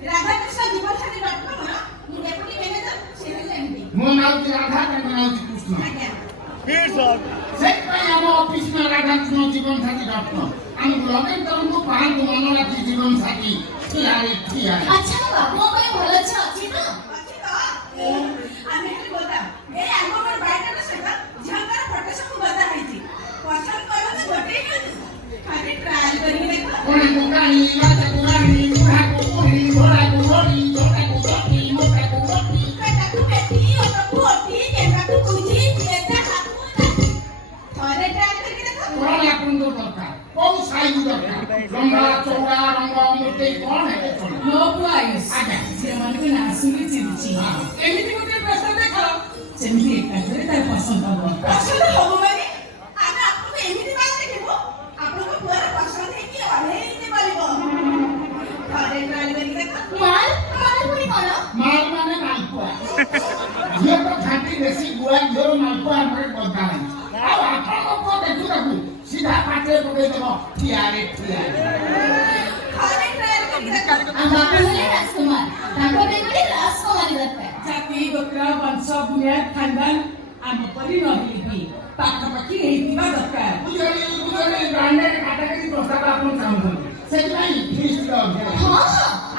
ରାଧାକୃଷ୍ଣ ଜୀବନ ସାଥୀ ଡଟକମ୍ ମୁଁ deputy manager ସେ ହେଲେ ଏମଡି। ମୋ ନାଁ ହେଉଛି ରାଧା ତାଙ୍କ ନାଁ ହେଉଛି କୃଷ୍ଣ। ଆଜ୍ଞା। ସେଥିପାଇଁ ଆମ ଅଫିସ ରାଧାକୃଷ୍ଣ ଜୀବନ ସାଥୀ ଡଟକମ୍ ଆମକୁ ଲଗେଇ କରନ୍ତୁ ପାଆନ୍ତୁ ମନଲାଖି ଜୀବନ ସାଥୀ ଠିଆରେ ଠିଆରେ। ଆଚ୍ଛା ବାବୁ ମୋ ପାଇଁ ଭଲ ଅଛି ତ? ଅଛି ତ? ଆମେ ହେଲେ ଗୋଦାମ ଏ ଆମ ଘର ବାଇଟାର ସହିତ ଝିଅଙ୍କର ଫଟୋ ସବୁ ଗଦା ହେଇଛି। ପସନ୍ଦ କର ତ ଗୋଟେ ଖାଲି ଟ୍ରାଏଲ କରିକି ଦେଖ। କୋଣାକୁ କାଣି ରାଜାକୁ ରାଣୀ ବୁଢ଼ାକୁ ବୁଢ଼ୀ ଘୋଡ଼ାକୁ ଘୋଡ଼ି ଝଟାକୁ ଝଟି ମୋଟାକୁ ମୋଟି ପେଟାକୁ ପେଟି ଅଟକୁ ଅଟି କେଣ୍ଡାକୁ କୁଜି ପିଏଟା ହାତକୁ ତାଟି। ଥରେ ଟ୍ରାଏଲ କରିକି ଦେଖ। କଣ ଆପଣଙ୍କ ଦରକାର କୋଉ ସାଇଜ ଦରକାର ଲମ୍ବା ଚଉଡ଼ା ରଙ୍ଗ ମୋଟେ କଣ ହେଲେ ଚଳିବ। ମୋ ପୁଅ ଆୟୁଷ ଆଜ୍ଞା। ଝିଅମାନଙ୍କୁ ନାଁ ଶୁଣି ଚିରିଛି। ହଁ। ଏମିତି ଗୋଟେ ପ୍ରଶ୍ନ ଦେଖ ଯେମିତି ଏକାଥରେ ତାର ପସନ୍ଦ ହବ। ପସନ୍ଦ ହବ ମାନେ ଆମେ ଆପଣଙ୍କୁ ଏମିତି ବାଳ ଦେଖିବୁ ଆପଣଙ୍କ ପୁଅର ପସନ୍ଦ ହେଇକି ଅଢେଇ ଇଞ୍ଚ କରିବ। ଥରେ ଟ୍ରାଏଲ କରିକି ଦେଖ। ମାଲ ପୁଣି କଣ? ମାଲ ମାନେ ମାଲପୁଆ ଝିଅ ତ ଖାଣ୍ଟି ଦେଶୀ ଗୁଆ ଝିଅର ମାଲପୁଆ ଆମର ଗଦା ହେଇଛି। ଆଉ ଆପଣଙ୍କ ପୁଅ ଦେଖୁ ଦେଖୁ ସିଧା ପାଟିରେ ପକେଇଦେବ ଠିଆରେ ଠିଆରେ। ଥରେ ଟ୍ରାଏଲ କରିକି ଦେଖ। ଆମ ବାବୁ ହେଲେ ରାଜକୁମାର ତାଙ୍କ ପାଇଁ ଗୋଟେ ରାଜକୁମାରୀ ଦରକାର। ଜାତି ଗୋତ୍ର ବଂଶ ବୁନିୟାଦ ଖାନଦାନ ଆମ ପରି ରହିଲେ ବି ପାଖାପାଖି ହେଇଥିବା ଦରକାର। ବୁଝଳି ବ୍ରାଣ୍ଡେଡ କାଟାକାଟି ପ୍ରସ୍ତାବ ଆପଣ ଚାହୁଁଛନ୍ତି ସେଥିପାଇଁ ଫିଷ୍ଟ ହଁ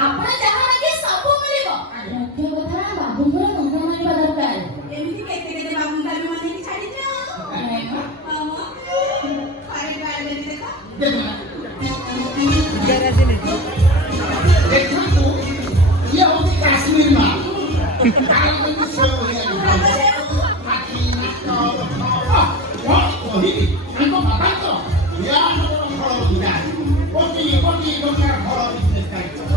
ଆପଣ ଯାହା ମାଗିବେ ସବୁ ମିଳିବ। ମୁଖ୍ୟ କଥା ବାବୁଙ୍କର ମନ ମାନିବା ଦରକାର। ଏମିତି କେତେ କେତେ ବାବୁଙ୍କୁ ଆମେ ମନେଇକି ଛାଡ଼ିଛ। ଥରେ ଟ୍ରାଏଲ କରିକି ଦେଖ। ଦେଖନ୍ତୁ ଇଏ ହଉଛି କାଶ୍ମୀର ମାଲ ତାର କିନ୍ତୁ ସେଓ କଣ କହିବି ତାଙ୍କ ବାପାଙ୍କ ବିରାଟ ବଡ଼ ଫଳ ବଗିଚା କୋଟି କୋଟି ଟଙ୍କାର ଫଳ ବିଜନେସ୍ ଚାଲିଛି।